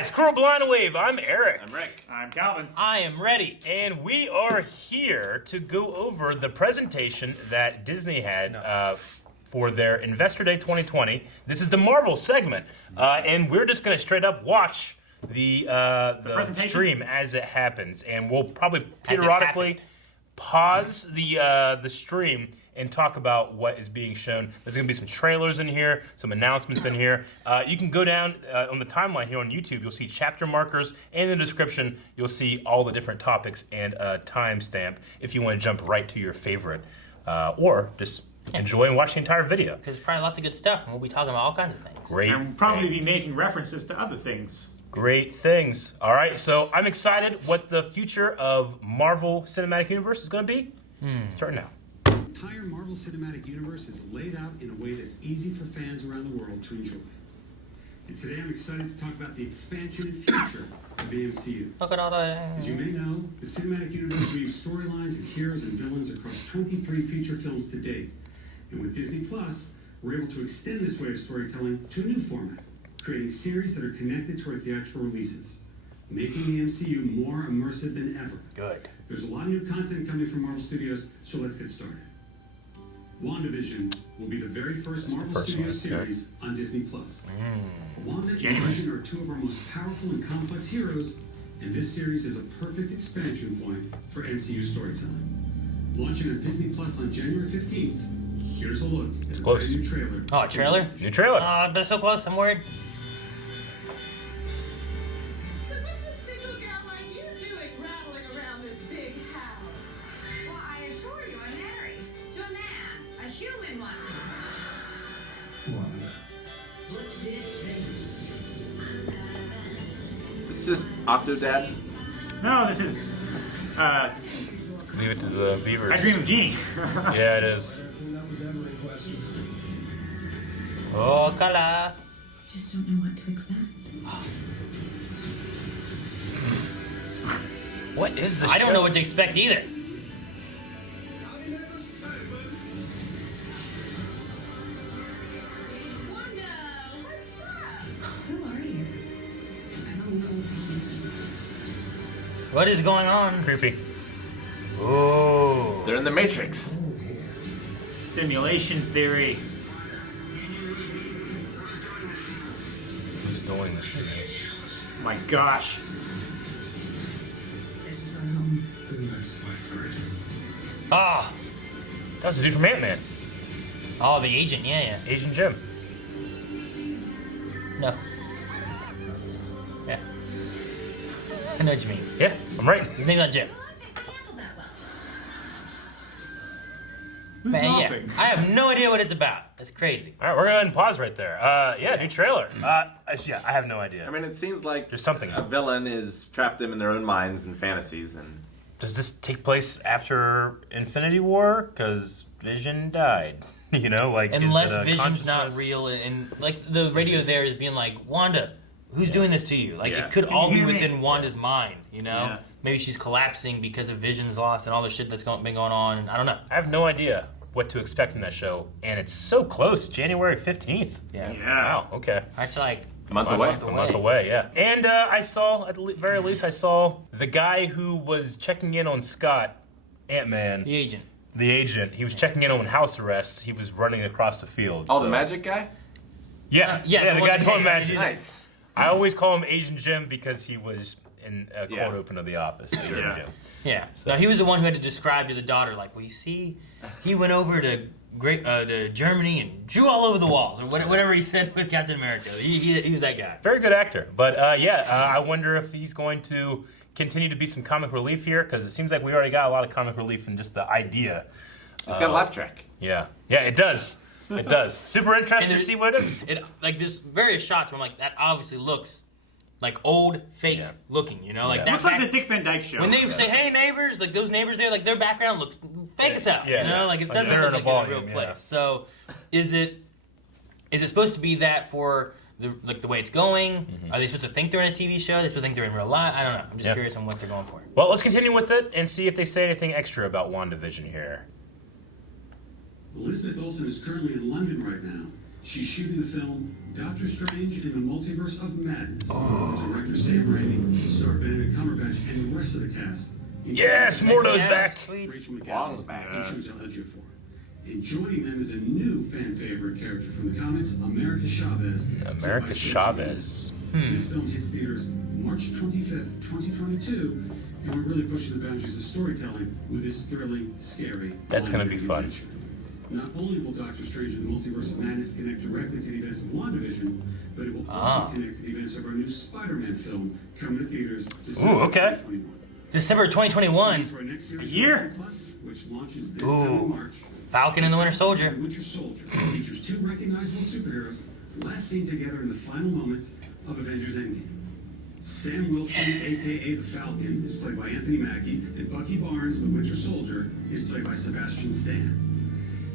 guys, Crew Blind Wave. I'm Eric. I'm Rick. I'm Calvin. I am ready. And we are here to go over the presentation that Disney had for their Investor Day 2020. This is the Marvel segment. And we're just going to straight up watch the stream as it happens. And we'll probably periodically pause the stream and talk about what is being shown. There's going to be some trailers in here, some announcements in here. You can go down on the timeline here on YouTube. You'll see chapter markers, and in the description, you'll see all the different topics and a timestamp if you want to jump right to your favorite, or just enjoy and watch the entire video. Because there's probably lots of good stuff, and we'll be talking about all kinds of things. Great And we'll probably things. be making references to other things. Great things. All right, so I'm excited what the future of Marvel Cinematic Universe is going to be. Starting now. The entire Marvel Cinematic Universe is laid out in a way that's easy for fans around the world to enjoy. And today I'm excited to talk about the expansion and future of the MCU. Look at all the... As you may know, the Cinematic Universe weaves storylines and heroes and villains across 23 feature films to date. And with Disney Plus, we're able to extend this way of storytelling to a new format, creating series that are connected to our theatrical releases, making the MCU more immersive than ever. Good. There's a lot of new content coming from Marvel Studios, so let's get started. Wandavision will be the very first Marvel Studios series on Disney Plus. Wanda and Vision are two of our most powerful and complex heroes, and this series is a perfect expansion point for MCU storytelling. Launching on Disney Plus on January 15th, here's a look at the close. brand new trailer. Oh, a trailer? New trailer. They're so close, I'm worried. So what's a single gal like you doing rattling around this big house? Well, I assure you, I'm married to a man, a human one. Is this just Octodad? No, this is Leave it to the beavers. I Dream of Jeannie. Yeah, it is. Oh, color. Just don't know what to expect. What is this? I don't know what to expect either. Wanda, what's up? Who are you? I don't know. What is going on? Creepy. Oh. They're in the Matrix. Simulation theory. Who's doing this to me? My gosh. This is our home. Ah! That was the dude from Ant-Man. Oh, the agent, yeah. Asian Jim. No. Yeah. I know what you mean. Yeah, I'm right. His name's not Jim. Handled that well. Who's Man, laughing? yeah. I have no idea what it's about. That's crazy. All right, we're going to pause right there. Yeah, new trailer. Yeah, I have no idea. I mean, it seems like There's something. a villain is trapped them in their own minds and fantasies, and Does this take place after Infinity War? Because Vision died. You know, like is Unless it a Vision's not consciousness? real, and like the radio there is being like, Wanda, who's doing this to you? Like Yeah. it could Can all you be hear me? within Wanda's mind, you know? Yeah. Maybe she's collapsing because of Vision's loss and all the shit that's been going on, and I don't know. I have no idea what to expect from that show, and it's so close, January 15th. Yeah. Wow. Okay. That's like a month away. A month away, yeah. And I saw, at the very least, I saw the guy who was checking in on Scott, Ant-Man, the agent. the agent. He was checking in on house arrest. He was running across the field. Oh, so- the magic guy? Yeah, yeah, the the guy one- doing yeah, magic. Nice. I always call him Asian Jim because he was in a cold Yeah. open of The Office. Asian Yeah. Jim. Yeah. No, he was the one who had to describe to the daughter, like, well, you see, he went over to Germany and drew all over the walls, or whatever he said with Captain America. He was that guy. Very good actor. But I wonder if he's going to continue to be some comic relief here, because it seems like we already got a lot of comic relief in just the idea. It's got a laugh track. Yeah, it does. It does. Super interested to see what it is. It like there's various shots where I'm like, that obviously looks like old, fake Yeah. looking, you know, like Yeah. that. Looks like the Dick Van Dyke Show. When they say, "Hey neighbors," like those neighbors there, like their background looks fake as hell. Yeah, you know, yeah. like it Like doesn't they're look in a like it's a real volume, place. yeah. So, is it supposed to be that for the way it's going? Are they supposed to think they're in a TV show? Are they supposed to think they're in real life? I don't know. I'm just Yeah. curious on what they're going for. Well, let's continue with it and see if they say anything extra about WandaVision here. Elizabeth Olsen is currently in London right now. She's shooting the film Doctor Strange in the Multiverse of Madness. Director Sam Raimi, star Benedict Cumberbatch, and the rest of the cast. Yes, Mordo's back. Sweet. Rachel Long McAdams back. and Chiwetel Ejiofor. And joining them is a new fan favorite character from the comics, America Chavez. America played by Chavez. This film hits theaters March 25th, 2022, and we're really pushing the boundaries of storytelling with this thrilling, scary. That's gonna be fun. adventure. Not only will Doctor Strange and the Multiverse of Madness connect directly to the events of WandaVision, but it will also connect to the events of our new Spider-Man film coming to theaters December okay. 2021. December 2021. For our next series, year? Plus, which launches this Ooh. coming March. Falcon and the Winter Soldier. Winter Soldier features two recognizable superheroes last seen together in the final moments of Avengers Endgame. Sam Wilson, aka the Falcon, is played by Anthony Mackie, and Bucky Barnes, the Winter Soldier, is played by Sebastian Stan.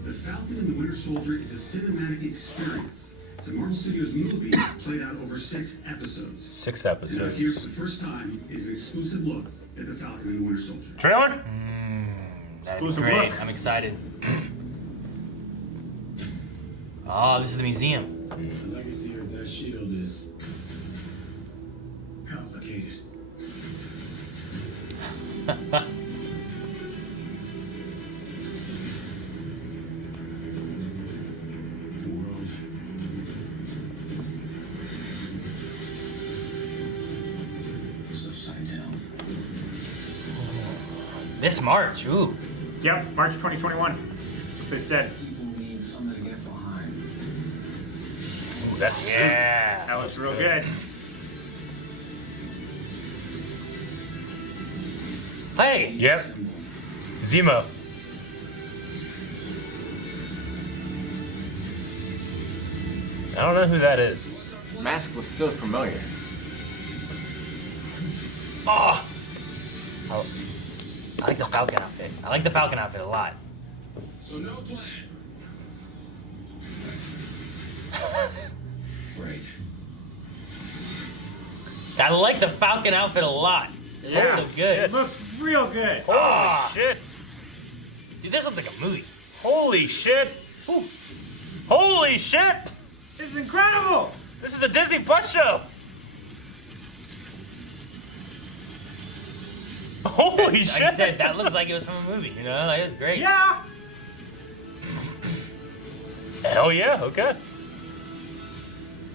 The Falcon and the Winter Soldier is a cinematic experience. It's a Marvel Studios movie played out over 6 episodes. 6 And out here for episodes. the first time is an exclusive look at the Falcon and the Winter Soldier. Trailer? That'd be Exclusive great. look. I'm excited. Oh, this is the museum. The legacy of that shield is complicated. The world is upside down. This March. Ooh. Yep, March 2021. That's what they said. People need something to get behind. Ooh, that's Yeah. That looks real good. Hey. Yep. Zemo. I don't know who that is. Mask looks so familiar. Oh. I like the Falcon outfit. I like the Falcon outfit a lot. So no plan. Great. I like the Falcon outfit a lot. It looks so good. It looks real good. Holy shit. Dude, this looks like a movie. Holy shit. Ooh. Holy shit. This is incredible. This is a Disney Plus show. Holy Like shit. I said, that looks like it was from a movie. You know, like it's great. Yeah. Hell yeah, okay.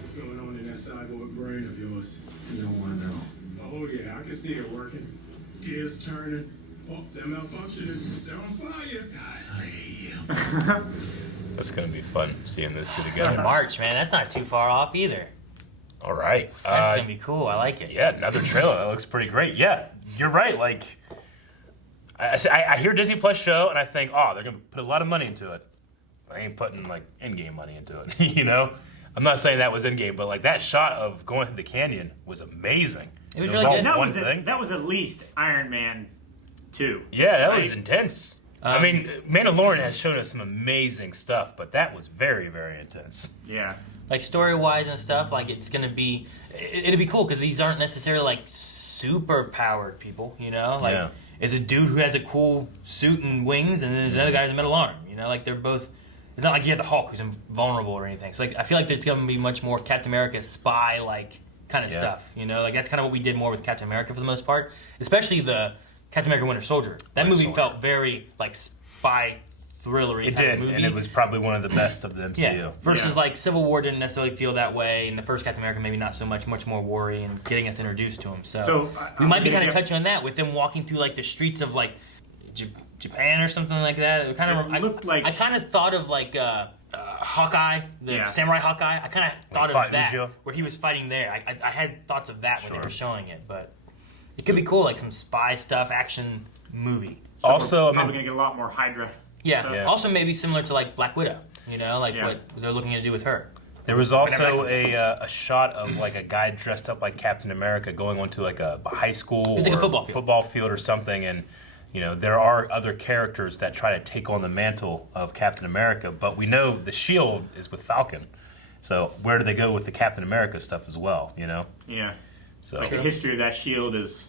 What's going on in that cyborg brain of yours? You don't want to know. Oh yeah, I can see it working. Gears turning. Oh, they're malfunctioning. They're on fire. God, I hate you. That's gonna be fun seeing those two In together. March, man, that's not too far off either. All right. That's gonna be cool. I like it. Yeah, another trailer. That looks pretty great. Yeah, you're right. Like, I hear Disney Plus show and I think, oh, they're gonna put a lot of money into it. I ain't putting like in-game money into it. You know, I'm not saying that was in-game, but like that shot of going through the canyon was amazing. It was It really all good. That one was thing. that was at least Iron Man 2. Yeah, that was Right. intense. I mean, Mandalorian has shown us some amazing stuff, but that was very, very intense. Yeah. Like story-wise and stuff, like it's gonna be, it'll be cool because these aren't necessarily like super powered people, you know. Like, Yeah. there's a dude who has a cool suit and wings, and then there's another guy with a metal arm. You know, like they're both. It's not like you have the Hulk who's invulnerable or anything. So like, I feel like there's gonna be much more Captain America spy like kind of Yeah. stuff. You know, like that's kind of what we did more with Captain America for the most part, especially the Captain America Winter Soldier. That Winter movie Soldier. felt very like spy thrillery It kind did, of movie. and it was probably one of the best of the MCU. Yeah. Versus Yeah. like Civil War didn't necessarily feel that way, and the first Captain America maybe not so much more worry and getting us introduced to him. So, we might be kind of touching on that with them walking through like the streets of like Japan or something like that. It kind of It looked like- I kind of thought of like Hawkeye, the Yeah. Samurai Hawkeye. I kind of thought fought of that Ujo. where he was fighting there. I had thoughts of that when they Sure. were showing it, but it could be cool, like some spy stuff, action movie. So Also, we're I probably mean- gonna get a lot more Hydra. Yeah. Yeah. Also maybe similar to like Black Widow. You know, like Yeah. what they're looking to do with her. There was Whenever also I a shot of like a guy dressed up like Captain America going onto like a high school It's like a or football field. or something, and you know there are other characters that try to take on the mantle of Captain America, but we know the shield is with Falcon. So where do they go with the Captain America stuff as well? You know, Yeah. so Like the history of that shield is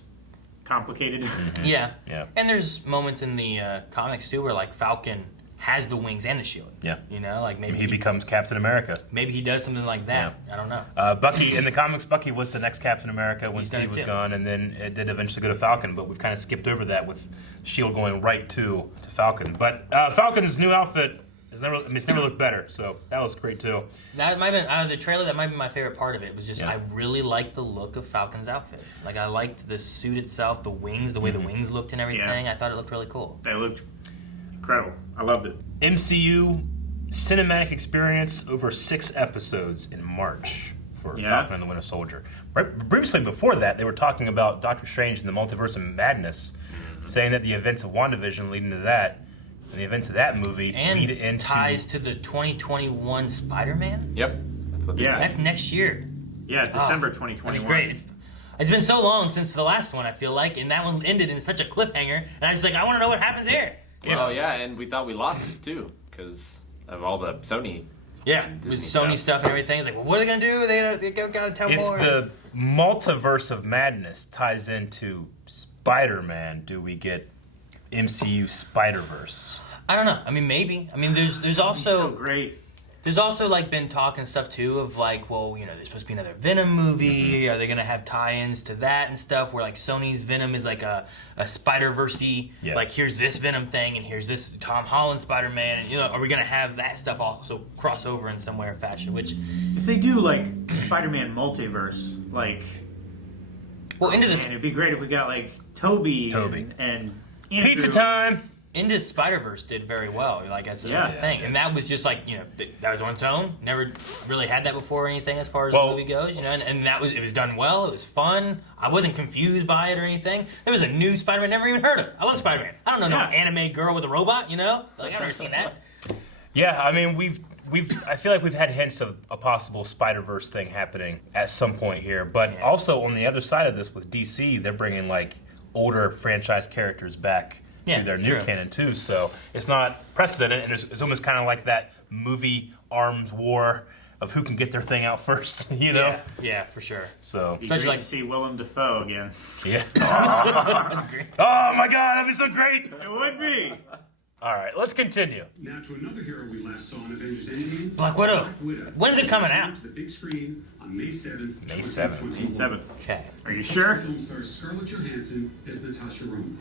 complicated. Yeah. Yeah. And there's moments in the comics too where like Falcon has the wings and the shield. Yeah. You know, like maybe he becomes Captain America. Maybe he does something like that. I don't know. Bucky, in the comics, Bucky was the next Captain America when He's done Steve it was too. gone, and then it did eventually go to Falcon, but we've kind of skipped over that with S.H.I.E.L.D. going right to Falcon. But Falcon's new outfit, it's never looked better, so that was great too. That might have been, out of the trailer, that might be my favorite part of it. Was just, I really liked the look of Falcon's outfit. Like, I liked the suit itself, the wings, the way the wings looked and everything. I thought it looked really cool. They looked incredible. I loved it. MCU cinematic experience over 6 episodes in March for Falcon and the Winter Soldier. Previously, before that, they were talking about Doctor Strange and the Multiverse of Madness, saying that the events of WandaVision lead into that, and the events of that movie lead into... ties to the 2021 Spider-Man? Yep. That's what they said. That's next year. Yeah, December 2021. It's great. It's been so long since the last one, I feel like, and that one ended in such a cliffhanger, and I was like, I want to know what happens here. Oh, yeah, and we thought we lost it, too, because of all the Sony with Sony stuff and everything. It's like, well, what are they going to do? They gotta tell more. If the Multiverse of Madness ties into Spider-Man, do we get MCU Spider-Verse? I don't know. I mean, maybe. I mean, there's also so great. There's also like been talk and stuff too of like, well, you know, there's supposed to be another Venom movie. Are they gonna have tie-ins to that and stuff? Where like Sony's Venom is like a Spider-Verse-y, like here's this Venom thing and here's this Tom Holland Spider-Man, and you know, are we gonna have that stuff also cross over in some way or fashion? Which, if they do like Spider-Man multiverse, like, well, into this, it'd be great if we got like Toby. and Andrew. Pizza time. Into Spider-Verse did very well, like as a thing, and that was just like, you know, that was on its own. Never really had that before or anything as far as the movie goes, you know, and it was done well. It was fun. I wasn't confused by it or anything. There was a new Spider-Man never even heard of. I love Spider-Man. I don't know no anime girl with a robot, you know, like I've never seen that. Yeah, I mean I feel like we've had hints of a possible Spider-Verse thing happening at some point here, but also on the other side of this with DC, they're bringing like older franchise characters back to their new canon too, so it's not precedented, and it's almost kind of like that movie arms war of who can get their thing out first, you know? Yeah, for sure. So especially like to see Willem Dafoe again. Yeah. That's great. Oh my God, that'd be so great. It would be. All right, let's continue. Now to another hero we last saw in Avengers Endgame. Black Widow. When's it coming out? To the big screen on May 7th. May 7th. May 7th. Okay. Are you sure? Film stars Scarlett Johansson as Natasha Romanoff.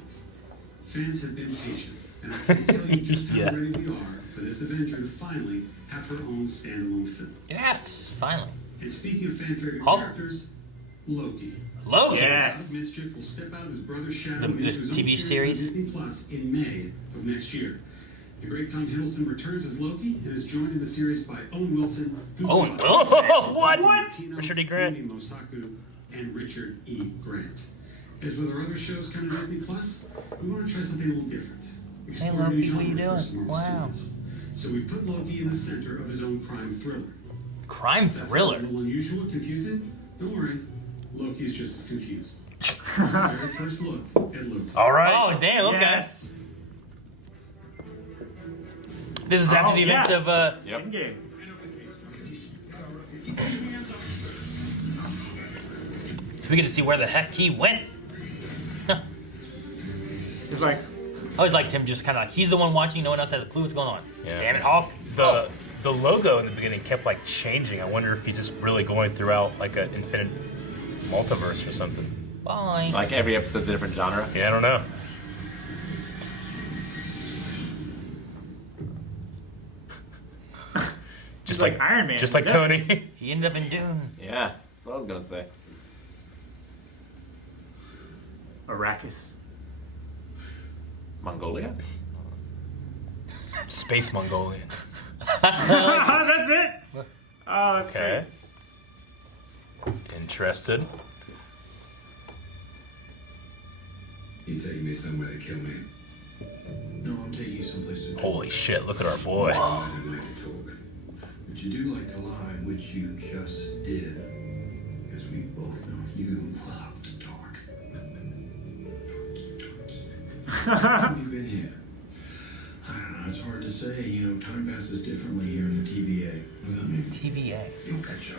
Fans have been patient, and I can tell you just how ready we are for this Avenger to finally have her own standalone film. Yes, finally. And speaking of fan favorite characters, Loki. Loki. Yes. Mischief will step out of his brother's shadow The into his own TV series? on Disney Plus in May of next year. The great Tom Hiddleston returns as Loki and is joined in the series by Owen Wilson. Owen Wilson? What? Richard E. Grant. Amy Mosaku and Richard E. Grant. As with our other shows coming to Disney Plus, we want to try something a little different. Explore Loki, new genre what are you for doing? Marvel Studios. So we put Loki in the center of his own crime thriller. Crime That's thriller? a little unusual, confusing. Don't worry, Loki's just as confused. The very first look at Loki. All right. Oh, damn, okay. Yes. This is after the events of, Endgame. we get to see where the heck he went. Huh. It's like, I always liked him just kind of like, he's the one watching, no one else has a clue what's going on. Yeah. Damn it, Hawk. The logo in the beginning kept like changing. I wonder if he's just really going throughout like an infinite multiverse or something. Bye. Like every episode's a different genre. Yeah, I don't know. Just like Iron Man. Just like Yeah. Tony. He ended up in Dune. Yeah, that's what I was gonna say. Arrakis. Mongolia? Space Mongolian. That's it. Oh, that's Okay. Interested. You taking me somewhere to kill me? No, I'm taking you someplace to talk. Holy shit, look at our boy. I don't like to talk. But you do like to lie, which you just did. As we both know, you love to talk. How long have you been here? I don't know, it's hard to say. You know, time passes differently here in the TVA. What does that mean? TVA. You'll catch up.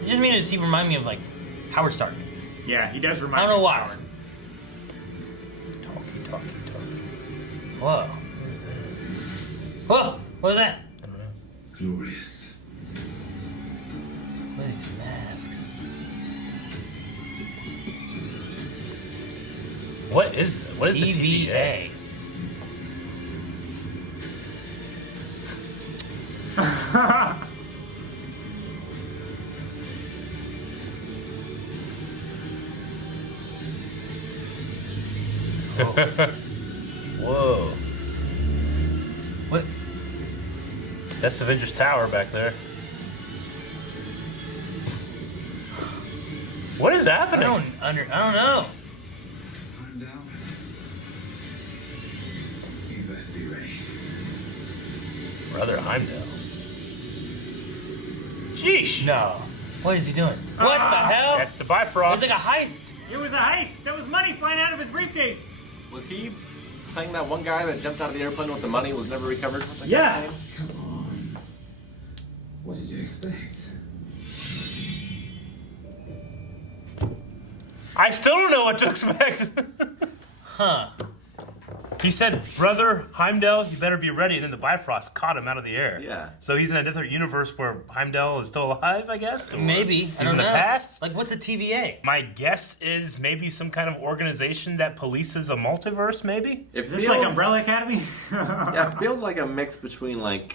It just means he remind me of like Howard Stark. Yeah, he does remind I me. don't know of why. Howard. Talkie. Whoa. Whoa! What was that? I don't know. Glorious. What are these masks? What is the TVA? Whoa. What? That's Avengers Tower back there. What is happening? I don't know. I'm down. You best be ready. Brother Heimdall. Sheesh. No. What is he doing? What the hell? That's the It Bifrost. was like a heist. It was a heist. There was money flying out of his briefcase. Was he playing that one guy that jumped out of the airplane with the money and was never recovered? What's that guy's Yeah. name? Come on. What did you expect? I still don't know what to expect. Huh. He said, "Brother Heimdall, you better be ready." And then the Bifrost caught him out of the air. Yeah. So he's in a different universe where Heimdall is still alive, I guess? Or Maybe. He's I don't in know. the past? Like, what's a TVA? My guess is maybe some kind of organization that polices a multiverse, maybe? It Is this like Umbrella Academy? Yeah, it feels like a mix between like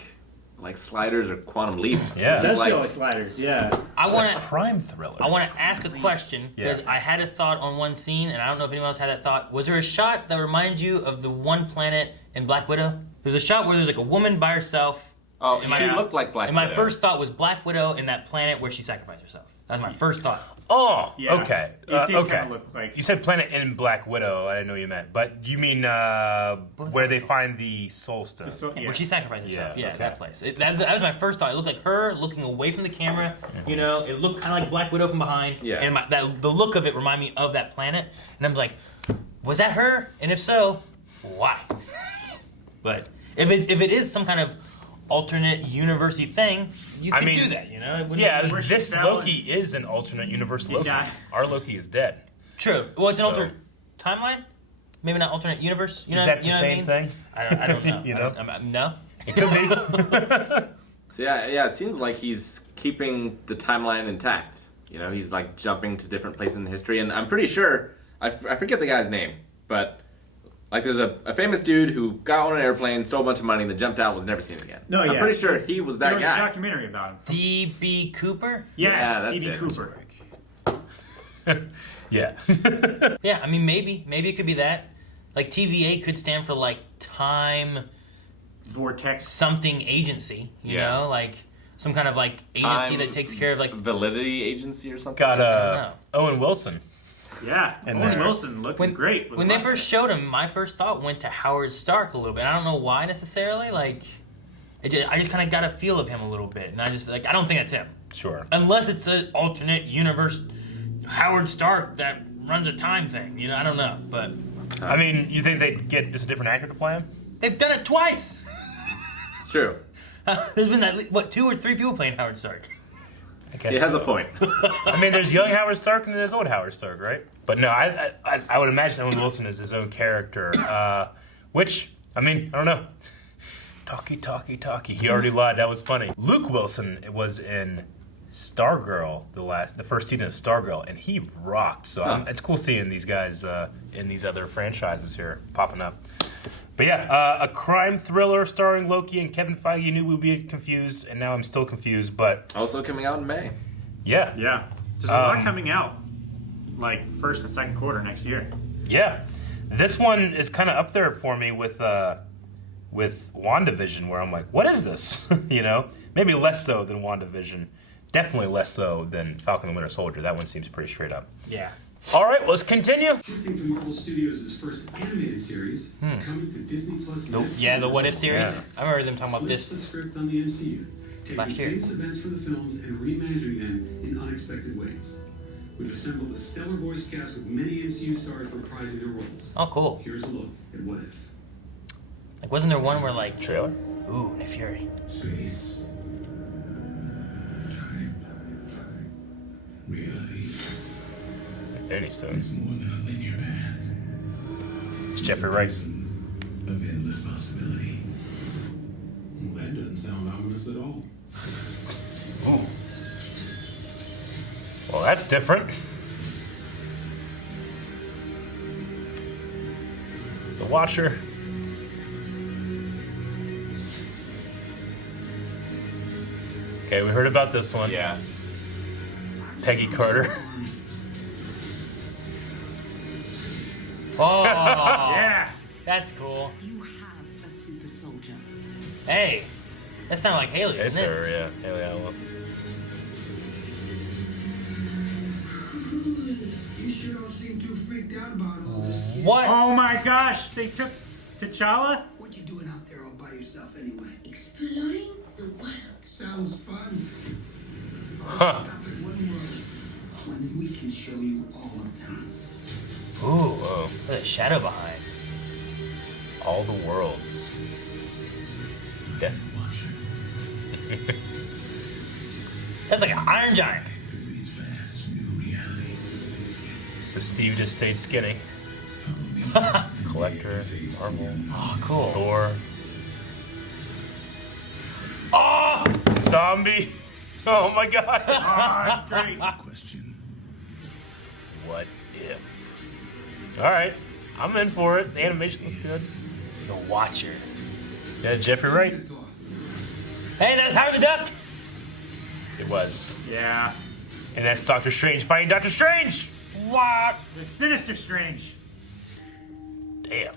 Sliders or Quantum Leap. Yeah. It does Like- feel like Sliders, yeah. I It's a want to. crime thriller. I want to ask a question because Yeah. I had a thought on one scene, and I don't know if anyone else had that thought. Was there a shot that reminds you of the one planet in Black Widow? There's a shot where there's like a woman by herself. Oh, And she my- looked like Black And my Widow. first thought was Black Widow in that planet where she sacrificed herself. That was my first thought. Oh, Yeah. okay. It did Okay. kinda look like- You said Planet in Black Widow. I didn't know what you meant. But you mean where they find the Soul Stone. Yeah. Where she sacrificed herself. Yeah, Yeah, okay. that place. That was my first thought. It looked like her looking away from the camera. You know, it looked kind of like Black Widow from behind. Yeah. And the look of it reminded me of that planet. And I was like, was that her? And if so, why? But if it is some kind of alternate university thing, you I can mean, do that. You know. It wouldn't Yeah, be- Where she this fell Loki is an alternate universe Loki. died. Our Loki is dead. True. Well, it's an So- alternate timeline. Maybe not alternate universe. You know, Is that the you know what I same mean? thing? I don't know. You know? No. It could be. So yeah, it seems like he's keeping the timeline intact. You know, he's like jumping to different places in history, and I'm pretty sure I forget the guy's name, but like there's a famous dude who got on an airplane, stole a bunch of money, and then jumped out, was never seen again. No, I'm yeah. pretty sure he was that There was a guy. documentary about him. D.B. Cooper. Yes, Yeah, that's D.B. it. Cooper. Yeah. Yeah, I mean maybe it could be that. Like TVA could stand for like time Vortex. something agency, you Yeah. know, like some kind of like agency Time that takes care of like Validity Agency or something. Got know. Owen Wilson. Yeah, And Owen there. Wilson looking great. with when they the first showed him, my first thought went to Howard Stark a little bit. I don't know why necessarily. Like, I just kind of got a feel of him a little bit, and I don't think that's him, Sure. unless it's an alternate universe Howard Stark that runs a time thing. You know, I don't know, but I mean, you think they'd get just a different actor to play him? they've done it twice. It's true. There's been at least, 2 or 3 people playing Howard Stark. I guess He has so. a point. I mean, there's young Howard Stark and there's old Howard Stark, right? But no, I would imagine Owen Wilson is his own character, which, I mean, I don't know. Talkie. He already lied. That was funny. Luke Wilson was in Stargirl, the first season of Stargirl, and he rocked. So it's cool seeing these guys in these other franchises here popping up. But yeah, a crime thriller starring Loki and Kevin Feige. Knew we'd be confused, and now I'm still confused. But Also coming out in May. yeah, Yeah, there's a lot coming out, like first and second quarter next year. yeah. This one is kind of up there for me with WandaVision, where I'm like, what is this? You know, maybe less so than WandaVision. Definitely less so than Falcon and the Winter Soldier. That one seems pretty straight up. Yeah. All right, let's continue. Shifting to Marvel Studios' first animated series, coming to Disney Plus next Yeah, the summer. What If series. Yeah. I remember them talking about Flips this. the script on the MCU, taking last year. famous events from the films and reimagining them in unexpected ways. We've assembled a stellar voice cast with many MCU stars reprising their roles. Oh, cool. Here's a look at What If. Like, wasn't there one where like, Trailer. ooh, Nick Fury? Space. Time. Reality. Infinity Stones. More than a linear path. It's Jeffrey Wright. of endless possibility. Well, that doesn't sound ominous at all. Ooh. Well, that's different. The Watcher. Okay, we heard about this one. Yeah. Peggy Carter. Oh, Yeah. that's cool. You have a super soldier. Hey, that sounded like Haley, It's didn't it? her, yeah. Haley Atwell. You sure don't seem too freaked out about all this. What? Oh my gosh, they took T'Challa? What you doing out there all by yourself anyway? Exploring the wild. Sounds fun. Huh. Stop at one world when we can show you all of them. Ooh, Whoa. there's a shadow behind. All the worlds. Death. That's like an Iron Giant. Through these vast new realities. So Steve just stayed skinny. Collector, Marvel, Oh, cool. Thor. Oh! Zombie! Oh my god! Oh, that's great. Question. What if? Alright, I'm in for it. The animation looks good. The Watcher. Yeah, Jeffrey Wright. Hey, that's Howard the Duck. It was. Yeah. And that's Doctor Strange fighting Doctor Strange! What? The Sinister Strange. Damn.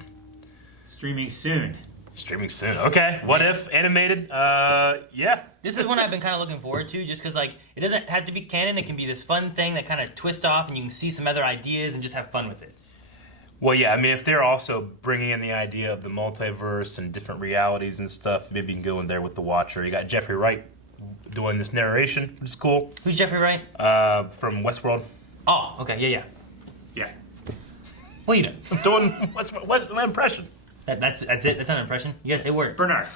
Streaming soon. Streaming soon. Okay. What if? Animated? Yeah. This is one I've been kind of looking forward to, just because like it doesn't have to be canon. It can be this fun thing that kind of twists off, and you can see some other ideas and just have fun with it. Well, yeah, I mean, if they're also bringing in the idea of the multiverse and different realities and stuff, maybe you can go in there with The Watcher. You got Jeffrey Wright doing this narration, which is cool. Who's Jeffrey Wright? From Westworld. Oh, okay, yeah. Yeah. What are you doing? I'm doing what's my impression. That's it. That's not an impression. Yes, it works. Bernard.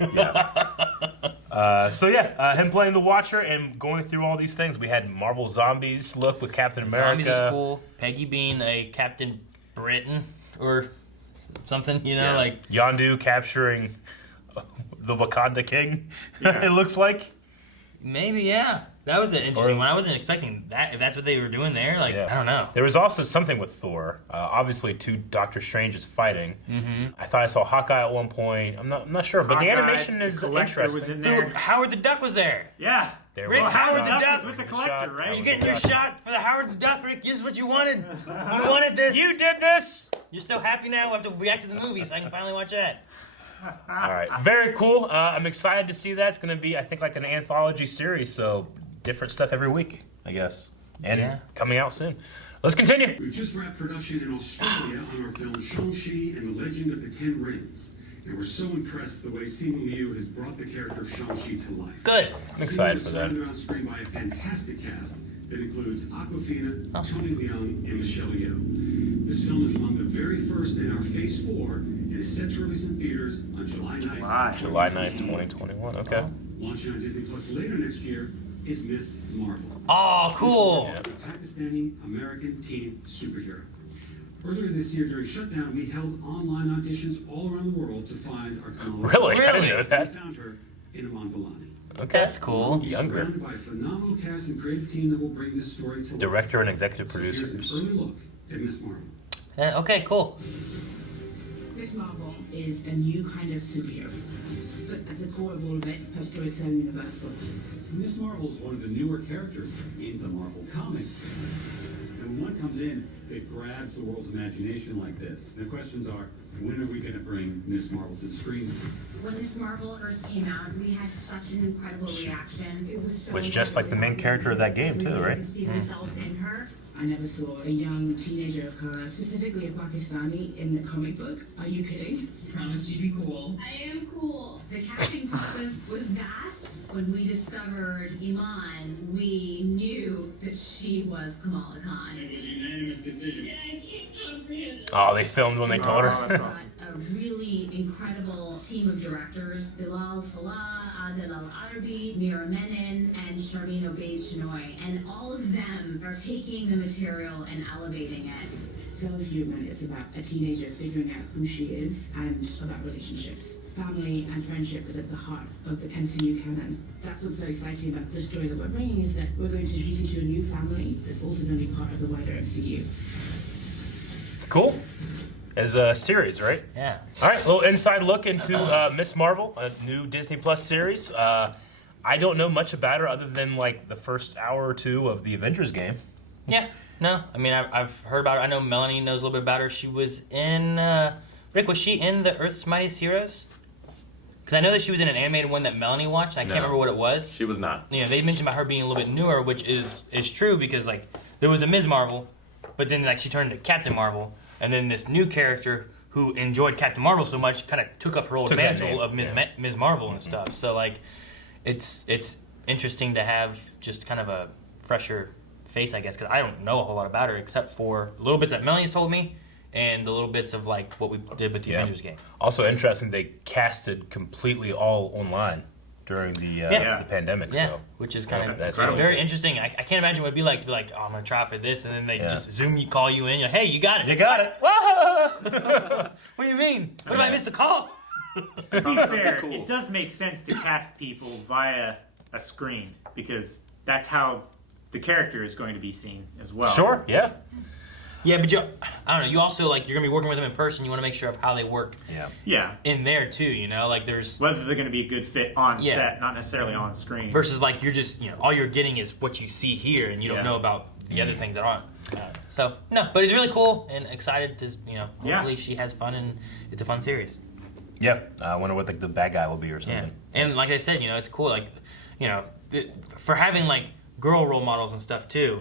Yeah. So yeah, him playing The Watcher and going through all these things. We had Marvel Zombies look with Captain America. Zombies is cool. Peggy being a Captain Britain or something, you know, Yeah. like Yondu capturing the Wakanda King. Yeah. It looks like. maybe, yeah. That was an interesting Or- one. I wasn't expecting that. If that's what they were doing there, like Yeah. I don't know. There was also something with Thor. Obviously, two Doctor Stranges fighting. Mm-hmm. I thought I saw Hawkeye at one point. I'm not sure, but the Hawkeye, animation is the Collector interesting. was in there. Dude, Howard the Duck was there. Yeah. There Rick, was Howard a the shot. Duck was with the Good Collector, shot. right? Howard You the getting your Duck. shot for the Howard the Duck, Rick? This is what you wanted. You wanted this. You did this. You're so happy now. We have to react to the movie so I can finally watch that. All right, very cool. I'm excited to see that. It's going to be, I think, like an anthology series, so different stuff every week, I guess, and Yeah. coming out soon. Let's continue. We just wrapped production in Australia on our film Shang Chi and the Legend of the Ten Rings. And we're so impressed the way Simu Liu has brought the character of Shang-Chi to life. Good. I'm excited Simu for is that. surrounded on screen by a fantastic cast that includes Awkwafina, Tony Leung, and Michelle Yeoh. This film is among the very first in our Phase 4 and is set to release in theaters on July 9th. July 9th, 2021. Okay. Launching on Disney Plus later next year is Miss Marvel. Oh, cool. Yeah. It's a Pakistani American teen superhero. Earlier this year during shutdown, we held online auditions all around the world to find our Kamala. Really? I Really? didn't know We that. found her in Aman Vellani. Okay. That's cool. She's Younger. surrounded by a phenomenal cast and creative team that will bring this story to life. Director and executive So here's producers. an early look at Miss Marvel. Okay, cool. Miss Marvel is a new kind of superhero. But at the core of all of it, her story is so universal. Miss Marvel is one of the newer characters in the Marvel comics. And when one comes in that grabs the world's imagination like this, the questions are, when are we going to bring Miss Marvel to the screen? When Miss Marvel first came out, we had such an incredible reaction. It was so Was just like the main character of that game too, right? See themselves in her. I never saw a young teenager of color, specifically a Pakistani, in the comic book. Are you kidding? Promise you be cool. I am cool. The casting process was vast. When we discovered Iman, we knew that she was Kamala Khan. It was a unanimous decision. Yeah, I can't comprehend it. Oh, they filmed when they told Oh, her. that's awesome. A really incredible team of directors: Bilal Fallah, Adil Al Arabi, Mira Menon, and Sharmeen Obaid Chinoy. And all of them are taking the material and elevating it. So Human is about a teenager figuring out who she is and about relationships. Family and friendship is at the heart of the MCU canon. That's what's so exciting about the story that we're bringing, is that we're going to introduce you to a new family that's also going to be part of the wider MCU. Cool. As a series, right? Yeah. All right, a little inside look into Miss Marvel, a new Disney Plus series. I don't know much about her other than like the first hour or two of the Avengers game. Yeah. No, I mean, I've heard about her. I know Melanie knows a little bit about her. She was in... Rick, was she in the Earth's Mightiest Heroes? Because I know that she was in an animated one that Melanie watched. I can't remember what it was. She was not. You know, they mentioned about her being a little bit newer, which is true because, like, there was a Ms. Marvel, but then, like, she turned into Captain Marvel, and then this new character who enjoyed Captain Marvel so much kind of took up her old mantle of Ms. Marvel and stuff. So, like, it's interesting to have just kind of a fresher face, I guess, because I don't know a whole lot about her except for little bits that Melanie's told me and the little bits of like what we did with the Avengers game. Also interesting, they casted completely all online during the pandemic. Yeah, so which is kind of that's very interesting. I can't imagine what it'd be like to be like, oh, I'm gonna try for this, and then they just Zoom you, call you in. You're, hey, you got it. You got it. What do you mean? What if I missed a call? To be fair, it does make sense to cast people via a screen because that's how the character is going to be seen as well. Sure, yeah. Yeah, but I don't know. You also, like, you're going to be working with them in person. You want to make sure of how they work Yeah. in there, too, you know? Like, there's... Whether they're going to be a good fit on set, not necessarily on screen. Versus, like, you're just, you know, all you're getting is what you see here, and you don't know about the other things that aren't. So, no, but it's really cool, and excited to, you know, hopefully she has fun, and it's a fun series. Yeah, I wonder what the bad guy will be or something. Yeah. And like I said, you know, it's cool, like, you know, for having, like, girl role models and stuff, too,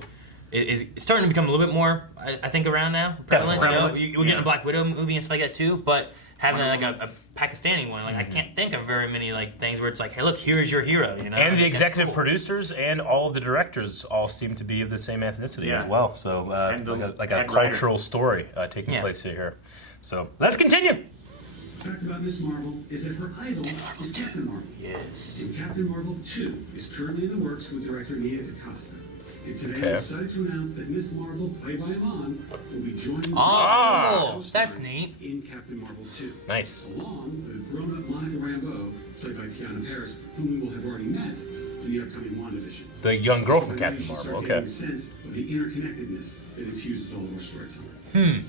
it's starting to become a little bit more, I think, around now. Prevalent, you know? We're getting a Black Widow movie and stuff like that, too, but having, like, a Pakistani one, like, I can't think of very many, like, things where it's like, hey, look, here's your hero, you know? And the executive producers and all of the directors all seem to be of the same ethnicity as well. So, like a cultural story taking place here. So, let's continue. The fact about Miss Marvel is that her idol is Captain Marvel. Yes. And Captain Marvel 2 is currently in the works with director Nia DaCosta. And today I'm excited to announce that Miss Marvel, played by Iman, will be joining that's neat. in Captain Marvel 2. Nice. Along with grown-up Monica Rambeau, played by Tiana Paris, whom we will have already met in the upcoming Wandavision. The young girl from So Captain you should Marvel, start getting a sense of the interconnectedness that infuses all of our storytelling.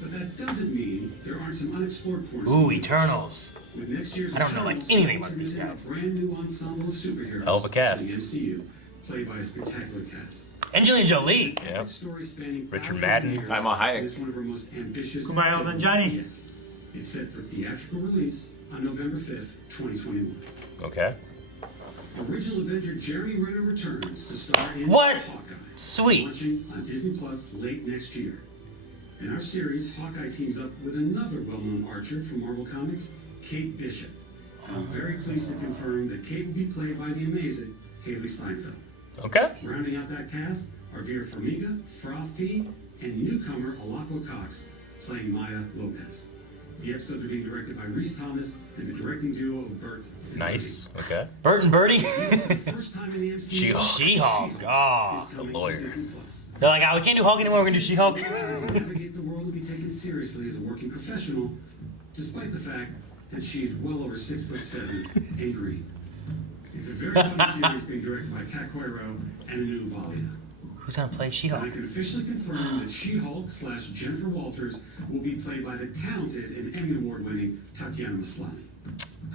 But that doesn't mean there aren't some unexplored corners. Ooh, Eternals. With next year's I don't know, like, Eternals, anything we're about these introducing guys. A brand new ensemble of superheroes. Hell of a cast. To the MCU, played by a spectacular cast. Angelina Jolie. Yeah. Story spanning Richard thousands Madden. of years, Salma Hayek. and it's one of our most ambitious. Kumail Nanjiani. yet. It's set for theatrical release on November 5th, 2021. Okay. Original Avenger Jeremy Renner returns to star in What? Hawkeye. Sweet. Launching on Disney Plus late next year. In our series, Hawkeye teams up with another well-known archer from Marvel Comics, Kate Bishop. And I'm very pleased to confirm that Kate will be played by the amazing Haley Steinfeld. Okay. Rounding out that cast are Vera Farmiga, Froth T, and newcomer Alako Cox, playing Maya Lopez. The episodes are being directed by Rhys Thomas and the directing duo of Bert and Nice. Okay. Bert and Birdie. Bertie. For the first time in the MCU, She-Hulk. She-Hulk. Ah, is coming the lawyer. to Disney Plus. they're like, oh, we can't do Hulk anymore. We're gonna do She-Hulk. Navigate the world and be taken seriously as a working professional, despite the fact that she's well over 6'7" and green. It's a very fun series being directed by Kat Coiro and Anu Valia. Who's gonna play And I She-Hulk? can officially confirm that She-Hulk / Jennifer Walters will be played by the talented and Emmy Award-winning Tatiana Maslany.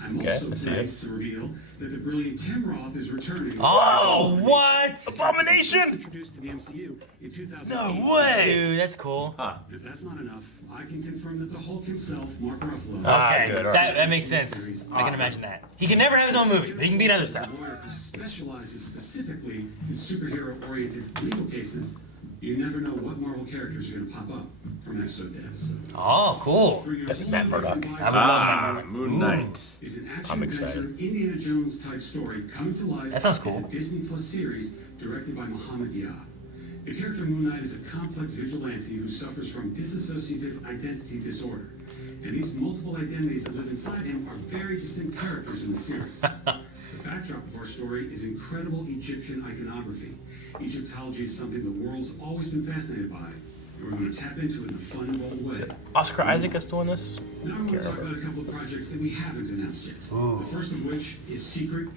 I'm Okay, also I see pleased to reveal that the brilliant Tim Roth is returning. Oh, what? Abomination! Introduced to the MCU in 2008. No way! Dude, that's cool. If that's not enough, I can confirm that the Hulk himself, Mark Ruffalo, Okay, good, all right. that makes sense. I can imagine that. He can never have his own movie, but he can be in other stuff. a lawyer who specializes specifically in superhero-oriented legal cases. You never know what Marvel characters are going to pop up from episode to episode. Oh, cool. Bringing a whole Matt other Murdock. different I would love vibe that. Moon Knight. is an I'm action-adventure excited. Indiana Jones type story coming to life. That sounds cool. As a Disney Plus series directed by Muhammad Yah. The character Moon Knight is a complex vigilante who suffers from dissociative identity disorder. And these multiple identities that live inside him are very distinct characters in the series. The backdrop of our story is incredible Egyptian iconography. Egyptology is something the world's always been fascinated by, and and we're going to tap into it in a fun and bold way. Is it Oscar Isaac is doing this? Now we're going to talk about a couple of projects that we haven't announced yet. Ooh. The first of which is Secret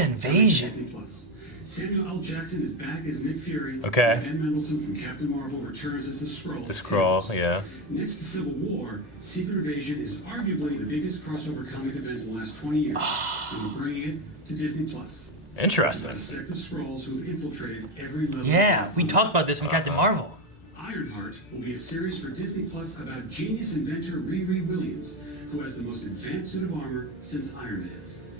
Invasion. Disney Plus. Samuel L. Jackson is back as Nick Fury. Okay. Ben Mendelsohn from Captain Marvel returns as the Skrull. The Skrull, yeah. Next to Civil War, Secret Invasion is arguably the biggest crossover comic event in the last 20 years. And we're bringing it to Disney Plus. Interesting. It's about a sect of Skrulls who have infiltrated every level. Yeah, we talked about this from Captain Marvel. Ironheart will be a series for Disney Plus about genius inventor Riri Williams, who has the most advanced suit of armor since Iron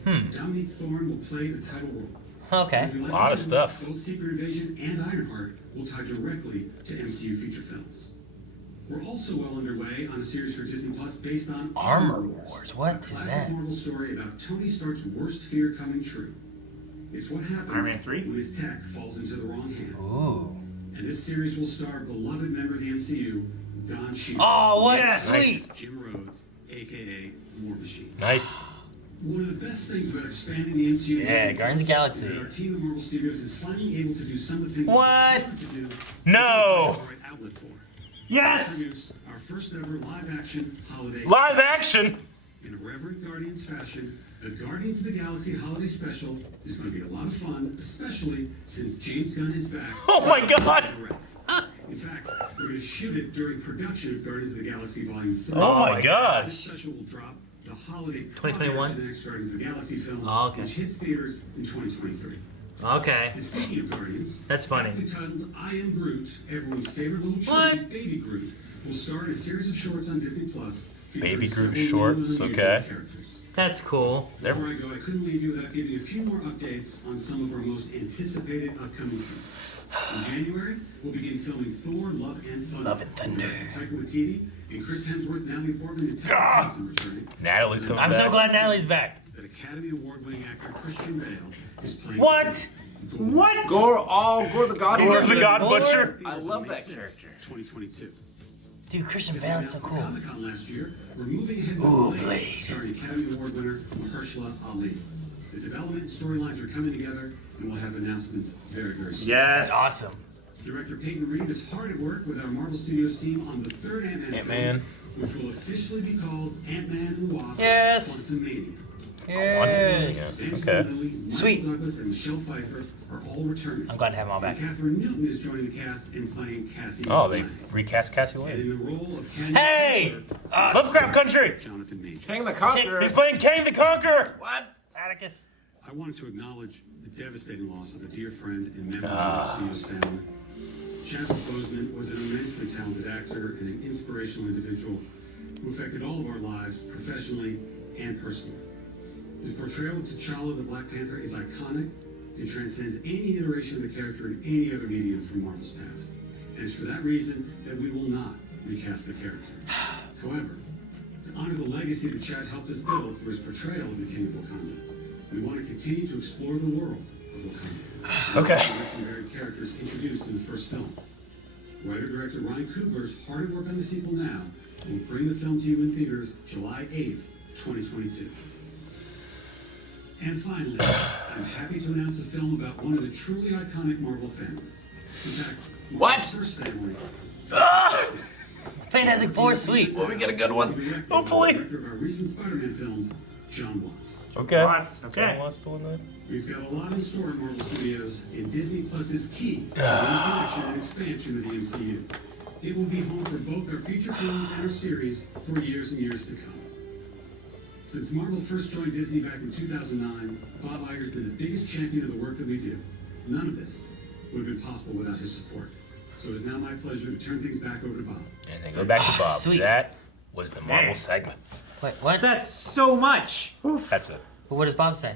Man's. Dominique Thorne will play the title role. Okay. A lot of stuff. Both Secret Invasion and Ironheart will tie directly to MCU feature films. We're also well underway on a series for Disney Plus based on Armor Wars. What a is classic that? Marvel story about Tony Stark's worst fear coming true. It's what happens Iron Man 3? when his tech falls into the wrong hands. Ooh. And this series will star beloved member of the MCU, Don Cheadle. Oh, what? Yes. Sweet. Nice. Jim Rhodes, aka War Machine. Nice. One of the best things about expanding the MCU Yeah, Guardians of the Galaxy. is that our team at Marvel Studios is finally able to do some of the things What? we wanted to do. No. but we didn't have the right outlet for. Yes! Produce our first ever live action holiday Live action. in a reverent Guardians fashion. The Guardians of the Galaxy holiday special is going to be a lot of fun, especially since James Gunn is back. Oh my God. In fact, we're going to shoot it during production of Guardians of the Galaxy Volume 3. Oh my This gosh. special will drop the holiday 2021? prior to the next Guardians of the Galaxy film, Oh, okay. which hits theaters in 2023. Okay. And speaking of Guardians, That's funny. aptly titled I Am Groot, everyone's favorite little tree, What? Baby Groot, will star in a series of shorts on Disney Plus. featuring Baby Groot several shorts, new and okay. unusual characters. That's cool. Before I go, I couldn't leave you without giving you a few more updates on some of our most anticipated upcoming films. In January, we'll begin filming Thor: Love and Thunder. Love and Thunder. Taika Waititi and Chris Hemsworth, Natalie Portman, and Tessa Thompson returning. Natalie's coming I'm back. so glad Natalie's back. That Academy Award-winning actor Christian Bale is playing. What? What? Gore the God Gore Butcher. the God Lord. Butcher. I love that character. 2022. Dude, Christian Bale is so cool. Comic-Con last year, we're moving ahead Ooh, with Blade. starring Academy Award winner Mahershala Ali. The development and storylines are coming together, and we'll have announcements very, very soon. Yes. That's awesome. Director Peyton Reed is hard at work with our Marvel Studios team on the third Ant-Man. film, which will officially be called Ant-Man and the Wasp: Yes. Quantumania. Yes. James Okay. Lilly, Michael Sweet. Douglas, and Michelle Pfeiffer are all returning. I'm glad to have them all back. And Catherine Newton is joining the cast and playing Cassie. Oh, they Lang. recast Cassie And Wade. in the role of Candy Hey! Lovecraft Country. Jonathan Majors. King the Conqueror. He's playing Kang the Conqueror. What? Atticus. I wanted to acknowledge the devastating loss of a dear friend and member of the Studios family. Chadwick Boseman was an immensely talented actor and an inspirational individual who affected all of our lives, professionally and personally. His portrayal of T'Challa the Black Panther is iconic and transcends any iteration of the character in any other medium from Marvel's past. And it's for that reason that we will not recast the character. However, to honor the legacy that Chad helped us build through his portrayal of the King of Wakanda, we want to continue to explore the world of Wakanda. Okay. The legendary characters introduced in the first film. Writer-director Ryan Coogler is hard at work on the sequel now and will bring the film to you in theaters July 8th, 2022. And finally, I'm happy to announce a film about one of the truly iconic Marvel families. In fact, Marvel's first family. Fantastic Four, sweet. Will we get a good one? Hopefully. Director of our recent Spider-Man films, John Watts. Okay. Lots. Okay. John Watts doing that. We've got a lot in store at Marvel Studios, and Disney Plus is key to the connection and expansion of the MCU. It will be home for both our feature films and our series for years and years to come. Since Marvel first joined Disney back in 2009, Bob Iger's been the biggest champion of the work that we do. None of this would have been possible without his support. So it is now my pleasure to turn things back over to Bob. And then go back to Bob. Sweet. That was the Marvel Man. segment. Wait, what? That's so much. That's it. What does Bob say?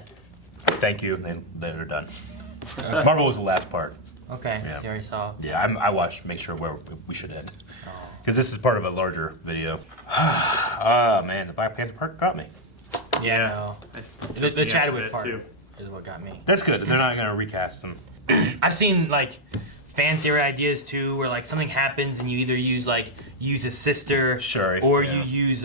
Thank you. They're done. Marvel was the last part. Okay, Yeah. you already saw. Yeah, I watched. Make sure where we should end, because this is part of a larger video. Oh man, the Black Panther part got me. Yeah, no. The Chadwick part too. is what got me. That's good. They're not gonna recast them. I've seen like fan theory ideas too, where like something happens and you either use his sister, Shuri, or yeah. you use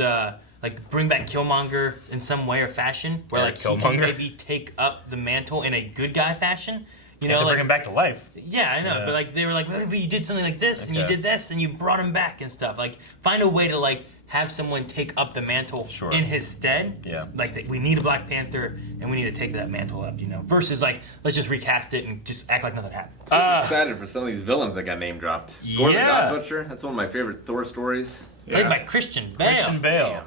like bring back Killmonger in some way or fashion, where Yeah, like he can Killmonger. maybe take up the mantle in a good guy fashion. You You have know, to like, bring him back to life. yeah, I know, Yeah. but like they were like, what if you did something like this and you did this and you brought him back and stuff? Like, find a way to like have someone take up the mantle in his stead. Yeah. Like we need a Black Panther and we need to take that mantle up, you know. Versus like let's just recast it and just act like nothing happened. So I'm excited for some of these villains that got name dropped. Gorr the Yeah. God Butcher. That's one of my favorite Thor stories. Played by Christian Bale. Christian Bale. Damn.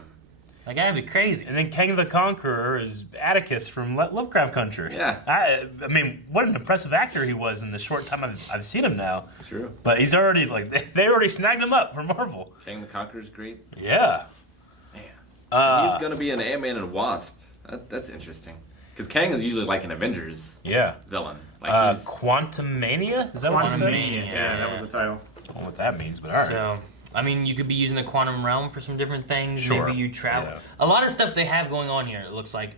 Like that'd be crazy. And then Kang the Conqueror is Atticus from Lovecraft Country. Yeah. I mean, what an impressive actor he was in the short time I've seen him now. True. But he's already, like, they already snagged him up for Marvel. Kang the Conqueror's great. Yeah. Man. He's going to be an Ant-Man and Wasp. That's interesting. Because Kang is usually like an Avengers villain. Like he's Quantumania? Is that what it said? Quantumania. Yeah, that was the title. I don't know what that means, but all right. So, I mean, you could be using the quantum realm for some different things. Sure. Maybe you travel. Yeah. A lot of stuff they have going on here, it looks like,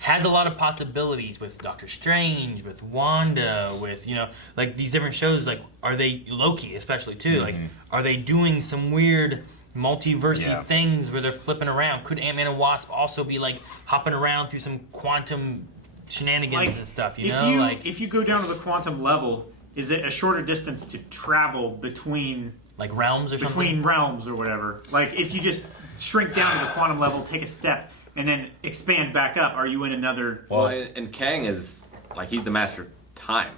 has a lot of possibilities with Doctor Strange, with Wanda, with, you know, like these different shows. Like, are they, Loki especially too, like, are they doing some weird multiversey things where they're flipping around? Could Ant-Man and Wasp also be, like, hopping around through some quantum shenanigans and stuff, you know? Like, if you go down to the quantum level, is it a shorter distance to travel between like realms or something? between realms or whatever? Like if you just shrink down to the quantum level, take a step, and then expand back up, are you in another? Well, and Kang is like he's the master of time,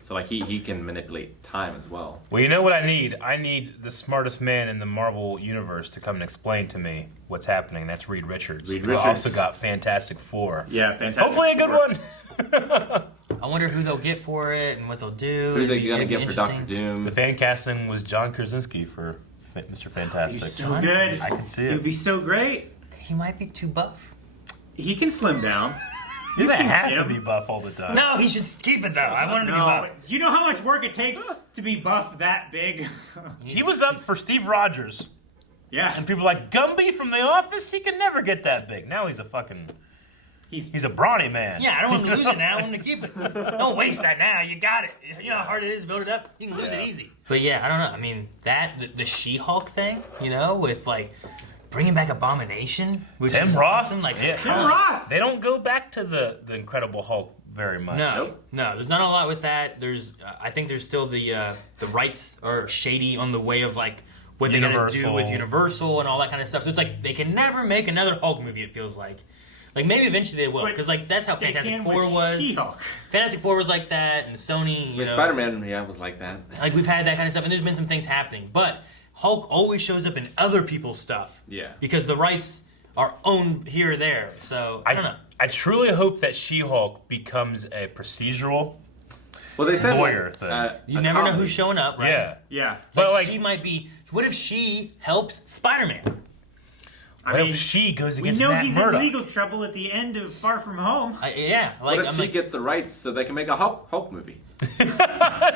so like he can manipulate time as well. Well, you know what I need? I need the smartest man in the Marvel universe to come and explain to me what's happening. That's Reed Richards. Reed who Richards. also got Fantastic Four. Yeah, fantastic. Hopefully a good Four. one. I wonder who they'll get for it and what they'll do. Who are they It'd gonna be get for Doctor interesting. Doom? The fan casting was John Krasinski for Mr. Fantastic. He's so good. I can see He would it. be so great. He might be too buff. He can slim down. He doesn't have to Jim? be buff all the time. No, he should keep it though. I want him to be No, buff. do you know how much work it takes to be buff that big? He was up for Steve Rogers. Yeah, And people are like, Gumby from The Office? He can never get that big. Now he's a fucking... He's a brawny man. Yeah, I don't want him to lose it now. I want him to keep it. Don't waste that now. You got it. You know how hard it is to build it up? You can lose it easy. But yeah, I don't know. I mean, the She-Hulk thing, you know, with like bringing back Abomination, which Tim is Roth? awesome. Like, Yeah. Tim Roth. They don't go back to the Incredible Hulk very much. No, there's not a lot with that. There's, I think there's still the rights are shady on the way of like what they're gonna do Universal. with Universal and all that kind of stuff. So it's like they can never make another Hulk movie. It feels like maybe eventually they will, But because like that's how they Fantastic can Four with was. She-Hulk. Fantastic Four was like that, and Sony. You know, Spider-Man, was like that. like we've had that kind of stuff, and there's been some things happening. But Hulk always shows up in other people's stuff. Yeah. Because the rights are owned here or there. So I don't know. I truly hope that She-Hulk becomes a procedural. Well, they said Lawyer thing. You a never know comedy. who's showing up, right? Yeah. Yeah. But Like, like, she might be. What if she helps Spider-Man? what if she goes we against know Matt he's Murdock? in legal trouble at the end of Far From Home. Yeah, like What if I'm she like, gets the rights so they can make a Hulk movie?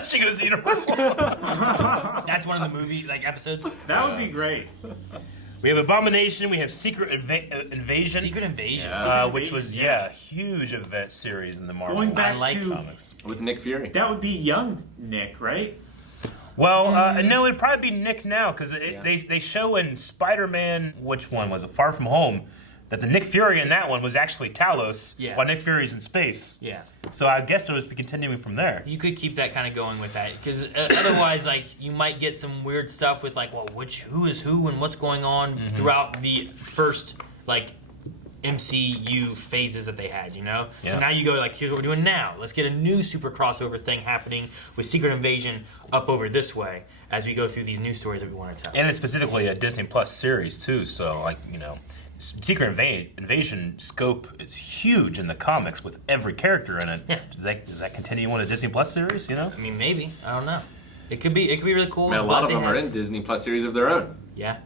She goes to Universal. that's one of the movie like episodes. That would be great. We have Abomination. We have Secret Invasion. Secret Invasion. Which was a huge event series in the Marvel Going back I like to comics. With Nick Fury. that would be young Nick, right? Well, no, it'd probably be Nick now because they show in Spider-Man, which one was it? Far From Home, that the Nick Fury in that one was actually Talos, while Nick Fury's in space. Yeah. So I guess it would be continuing from there. You could keep that kind of going with that, because otherwise, like, you might get some weird stuff with like, well, who is who and what's going on throughout the first like MCU phases that they had, you know. Yeah. So now you go like, here's what we're doing now. Let's get a new super crossover thing happening with Secret Invasion up over this way as we go through these new stories that we want to tell. And it's specifically a Disney Plus series too, so like Secret Invasion scope is huge in the comics with every character in it. Yeah. Does that continue on a Disney Plus series? You know. I mean, maybe, I don't know. It could be really cool. I mean, a lot but of they them are have- in Disney Plus series of their own. Yeah.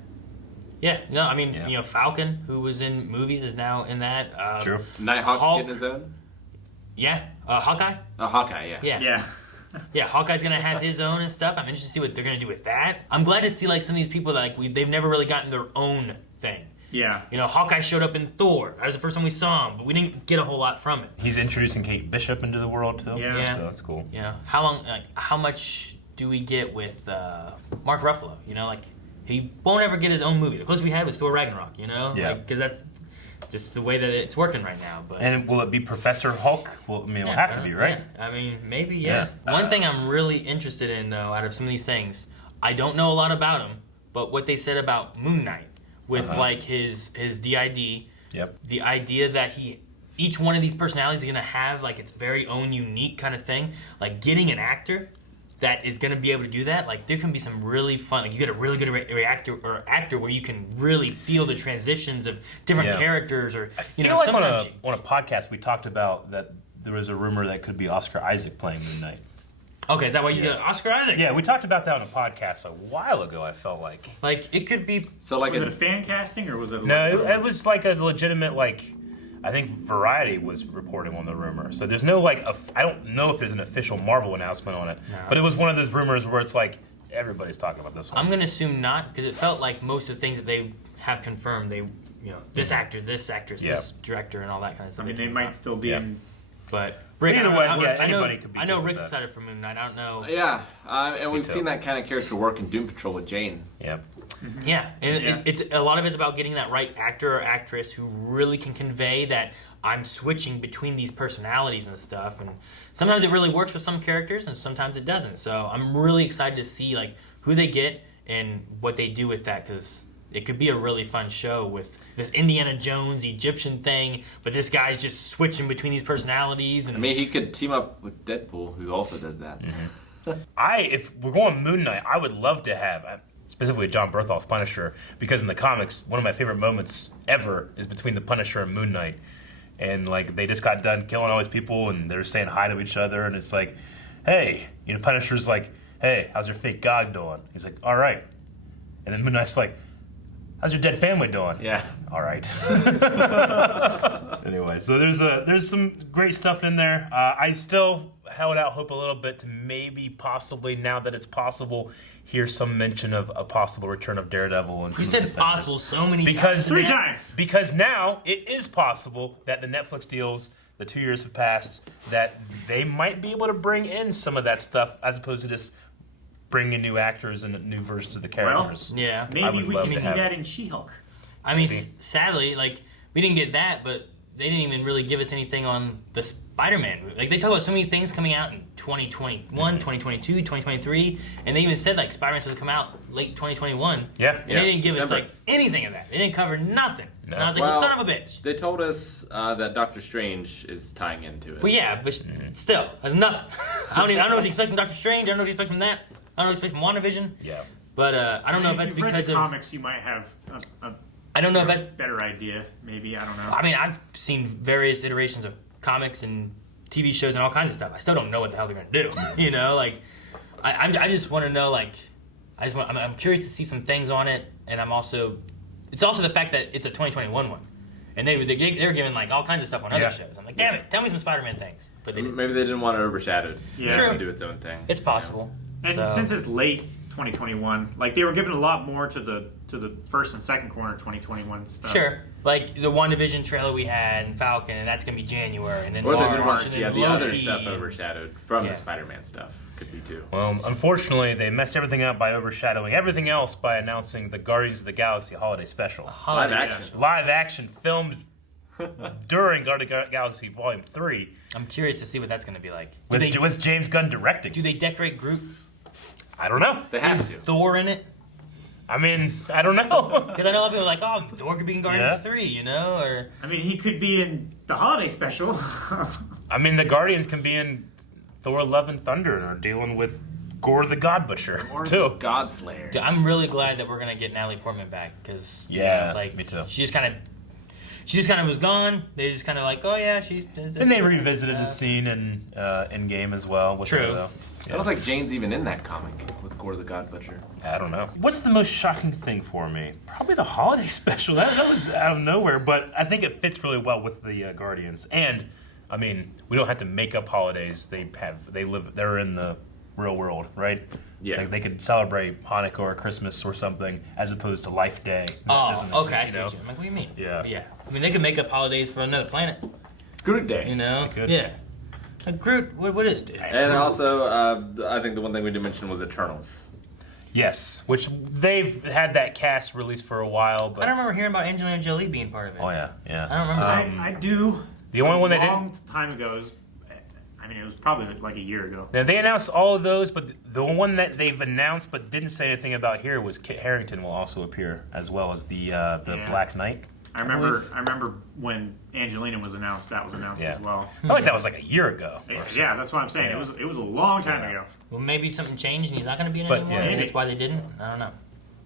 Yeah, no, I mean, Falcon, who was in movies, is now in that. True. Nighthawk's Hulk. getting his own. Yeah, Hawkeye. Hawkeye, yeah. Yeah. Yeah. Yeah, Hawkeye's gonna have his own and stuff. I'm interested to see what they're gonna do with that. I'm glad to see like some of these people that like they've never really gotten their own thing. Yeah. You know, Hawkeye showed up in Thor. That was the first time we saw him, but we didn't get a whole lot from it. He's introducing Kate Bishop into the world too. Yeah. So that's cool. You know, how much do we get with Mark Ruffalo? You know, like he won't ever get his own movie. The closest we had was Thor Ragnarok. You know, Yeah. because just the way that it's working right now. But And will it be Professor Hulk? Well, I mean, it'll have to be, right? Yeah. I mean, maybe, yeah. One thing I'm really interested in, though, out of some of these things, I don't know a lot about him, but what they said about Moon Knight with like his DID, the idea that each one of these personalities is going to have like its very own unique kind of thing, like getting an actor that is going to be able to do that, like there can be some really fun, like you get a really good actor where you can really feel the transitions of different characters, or I feel like on a podcast we talked about that there was a rumor that could be Oscar Isaac playing Moon Knight. Okay, is that why you get Oscar Isaac? Yeah, we talked about that on a podcast a while ago, I felt like. Like, it could be... So, like, was it a fan casting, or was it... No, it was like a legitimate, like... I think Variety was reporting on the rumor. So there's no, like... I don't know if there's an official Marvel announcement on it. No. But it was one of those rumors where it's like, everybody's talking about this one. I'm going to assume not, because it felt like most of the things that they have confirmed, they... You know, this actor, this actress, this director, and all that kind of stuff. I mean, they might still be in... But... Either way, anybody could be. I know Rick's excited for Moon Knight. I don't know. Yeah, and we've seen that kind of character work in Doom Patrol with Jane. Yep. Mm-hmm. Yeah, and it's a lot of it's about getting that right actor or actress who really can convey that I'm switching between these personalities and stuff. And sometimes it really works with some characters, and sometimes it doesn't. So I'm really excited to see like who they get and what they do with that, because it could be a really fun show with this Indiana Jones Egyptian thing, but this guy's just switching between these personalities. And I mean, he could team up with Deadpool, who also does that. Mm-hmm. If we're going Moon Knight, I would love to have specifically John Bertholt's Punisher, because in the comics, one of my favorite moments ever is between the Punisher and Moon Knight, and like they just got done killing all these people, and they're saying hi to each other, and it's like, hey, you know, Punisher's like, hey, how's your fake god doing? He's like, all right, and then Moon Knight's like, how's your dead family doing? Yeah. All right. Anyway, so there's some great stuff in there. I still held out hope a little bit to maybe, possibly, now that it's possible, hear some mention of a possible return of Daredevil. And you said possible so many times. Three times. Because now it is possible that the Netflix deals, the 2 years have passed, that they might be able to bring in some of that stuff as opposed to just bringing new actors and new versions of the characters. Well, yeah. Maybe we can see that in She-Hulk. I mean, sadly, like, we didn't get that, but they didn't even really give us anything on the Spider-Man movie. Like, they talk about so many things coming out in 2021, 2022, 2023, and they even said, like, Spider-Man's supposed to come out late 2021. Yeah. And they didn't give us, like, anything of that. They didn't cover nothing. No. And I was like, well, son of a bitch. They told us that Doctor Strange is tying into it. Well, yeah, but still, that's nothing. I don't know what to expect from Doctor Strange. I don't know what to expect from that. I don't know what to expect from WandaVision. Yeah. But I don't know if that's you've read because the of comics, you might have I don't know if that's better idea. Maybe, I don't know. I mean, I've seen various iterations of comics and TV shows and all kinds of stuff. I still don't know what the hell they're gonna do. You know, like I just want to know. Like, I'm curious to see some things on it, and it's also the fact that it's a 2021 one, and they were giving like all kinds of stuff on other shows. I'm like, damn it, tell me some Spider-Man things. But maybe they didn't want to overshadow it. Yeah, to do its own thing. It's possible. And since it's late 2021, like they were giving a lot more to the first and second quarter 2021 stuff. Sure, like the WandaVision trailer we had and Falcon, and that's gonna be January, and then or March, they didn't want and the then Loki. other stuff overshadowed from the Spider-Man stuff. Could be too. Well, unfortunately, they messed everything up by overshadowing everything else by announcing the Guardians of the Galaxy Holiday Special. Live action. Live action filmed during Guardians of the Galaxy Volume 3. I'm curious to see what that's gonna be like. With James Gunn directing. Do they decorate Groot? I don't know. They have Is to. Thor in it? I mean, I don't know. Because I know a lot of people are like, oh, Thor could be in Guardians 3, you know? Or I mean, he could be in the holiday special. I mean, the Guardians can be in Thor: Love and Thunder and are dealing with Gore the God Butcher, too. Godslayer. Dude, I'm really glad that we're going to get Natalie Portman back. Because, me too. She just kind of was gone. They just kind of like, oh, yeah, she... And they revisited the scene in Endgame as well. True. Though. I don't think Jane's even in that comic with Gore the God Butcher. I don't know. What's the most shocking thing for me? Probably the holiday special. That was out of nowhere, but I think it fits really well with the Guardians. And I mean, we don't have to make up holidays. They're in the real world, right? Yeah. Like they could celebrate Hanukkah or Christmas or something as opposed to Life Day. Oh, okay, I see what you mean. I'm like, what do you mean? Yeah. But yeah. I mean, they could make up holidays for another planet. Groot Day. You know? They could. Yeah. Like Groot, what is it? And also, I think the one thing we didn't mention was Eternals. Yes, which they've had that cast released for a while. But I don't remember hearing about Angelina Jolie being part of it. Oh yeah. I don't remember that. I do. The only one they A didn't. long time ago. It was probably like a year ago. Now, they announced all of those, but the one that they've announced but didn't say anything about here was Kit Harington will also appear, as well as the Black Knight. I remember when Angelina was announced. That was announced as well. I think that was like a year ago. Yeah, that's what I'm saying. Yeah. It was a long time ago. Well, maybe something changed and he's not going to be in it But, anymore. yeah. Maybe that's why they didn't. I don't know.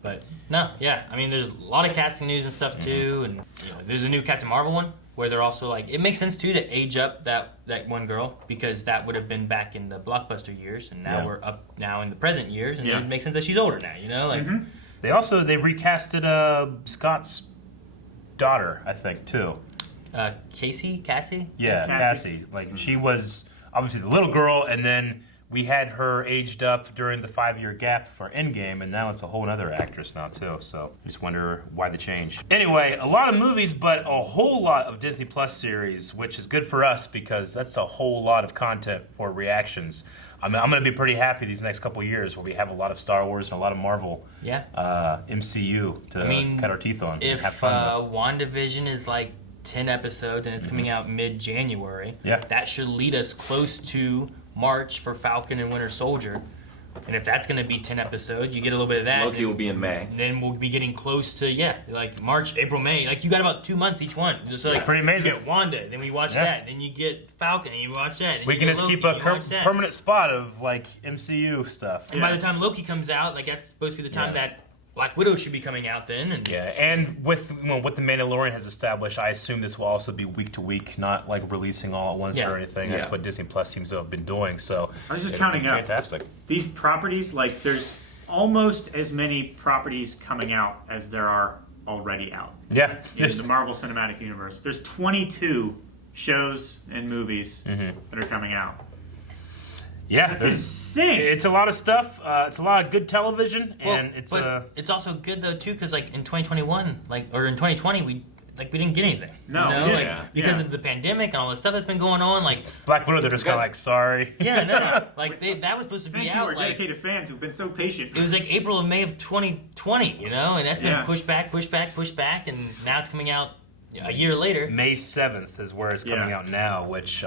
But no, yeah. I mean, there's a lot of casting news and stuff too, and there's a new Captain Marvel one where they're also like, it makes sense too to age up that one girl because that would have been back in the blockbuster years, and now we're up now in the present years, and it would make sense that she's older now. Like They recasted Scott's daughter, I think, too. Cassie? Yeah, Cassie. Like she was obviously the little girl, and then we had her aged up during the 5-year gap for Endgame, and now it's a whole other actress now too. So I just wonder why the change. Anyway, a lot of movies, but a whole lot of Disney Plus series, which is good for us because that's a whole lot of content for reactions. I mean, I'm going to be pretty happy these next couple of years where we have a lot of Star Wars and a lot of Marvel MCU to cut our teeth on. If and have fun with. WandaVision is like 10 episodes and it's coming out mid-January, that should lead us close to March for Falcon and Winter Soldier. And if that's going to be 10 episodes, you get a little bit of that. Loki will be in May. Then we'll be getting close to, like March, April, May. Like, you got about 2 months each one. Just like, pretty amazing. You get Wanda, then we watch that. Then you get Falcon, and you watch that. We can just keep a permanent spot of, like, MCU stuff. And by the time Loki comes out, like, that's supposed to be the time that Black Widow should be coming out then. And with what the Mandalorian has established, I assume this will also be week to week, not like releasing all at once or anything. That's what Disney Plus seems to have been doing. So I was just counting up. Fantastic. These properties, like there's almost as many properties coming out as there are already out. Yeah. In the Marvel Cinematic Universe. There's 22 shows and movies that are coming out. Yeah, that's insane. It's a lot of stuff. It's a lot of good television, and it's also good though too, because like in 2021, or in 2020, we didn't get anything. No, because of the pandemic and all the stuff that's been going on. Like Black Widow, they're just kind of like sorry. Yeah, no. Like that was supposed to be Thank out. You, our dedicated fans who've been so patient. It was like April or May of 2020, and that's been pushed back, and now it's coming out a year later. May 7th is where it's coming out now, which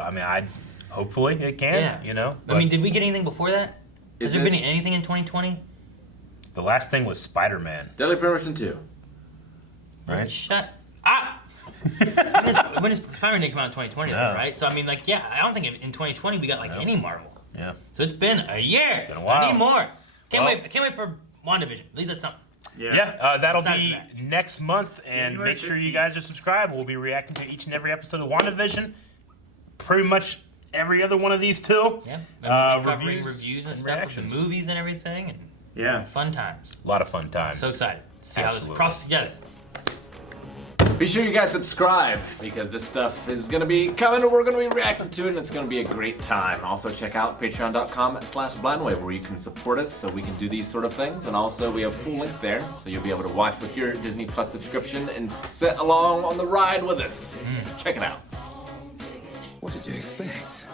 hopefully it can, I mean, did we get anything before that? Has there been anything in 2020? The last thing was Spider-Man. Deadly Premonition 2. Right? Shut up! when does Spider-Man come out in 2020, right? So, I mean, I don't think in 2020 we got, any Marvel. Yeah. So it's been a year. It's been a while. I need more. I can't wait for WandaVision. At least that's something. That'll be next month, and make sure you guys are subscribed. We'll be reacting to each and every episode of WandaVision. Pretty much every other one of these two. Yeah. We'll be covering reviews and stuff reactions. of the movies and everything. And fun times. A lot of fun times. So excited to see how this crosses together. Be sure you guys subscribe because this stuff is going to be coming and we're going to be reacting to it and it's going to be a great time. Also check out patreon.com/blindwave where you can support us so we can do these sort of things. And also we have a full link there so you'll be able to watch with your Disney Plus subscription and sit along on the ride with us. Check it out. What did you expect?